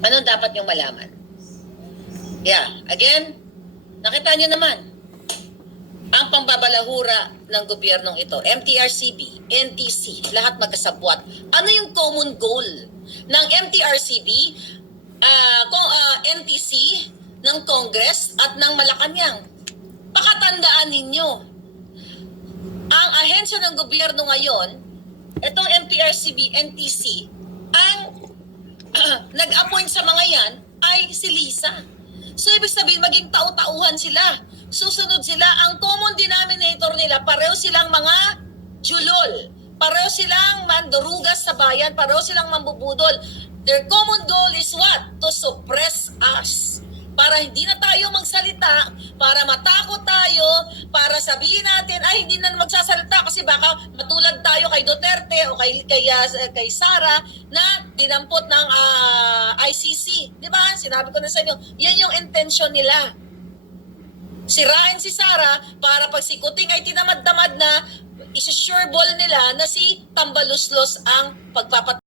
Anong dapat niyong malaman? Yeah, again, nakita niyo naman, ang pambabalahura ng gobyernong ito, MTRCB, NTC, lahat magkasabwat. Ano yung common goal ng MTRCB, NTC, ng Congress at ng Malacanang? Pakatandaan ninyo, ang ahensya ng gobyerno ngayon, itong MTRCB, NTC, ang nag-appoint sa mga yan ay si Lisa. So, ibig sabihin, maging tau-tauhan sila. Susunod sila. Ang common denominator nila, pareho silang mga julol. Pareho silang mandurugas sa bayan. Pareho silang mambubudol. Their common goal is what? To suppress us. Para hindi na tayo magsalita, para matakot tayo, para sabihin natin, ay hindi na magsasalita kasi baka matulad tayo kay Duterte o kay Sara na dinampot ng ICC. Di ba? Sinabi ko na sa inyo, yan yung intention nila. Sirain si Sara para pag si Kuting ay tinamad-tamad na, isi-sure ball nila na si Tambaluslos ang pagpapatay.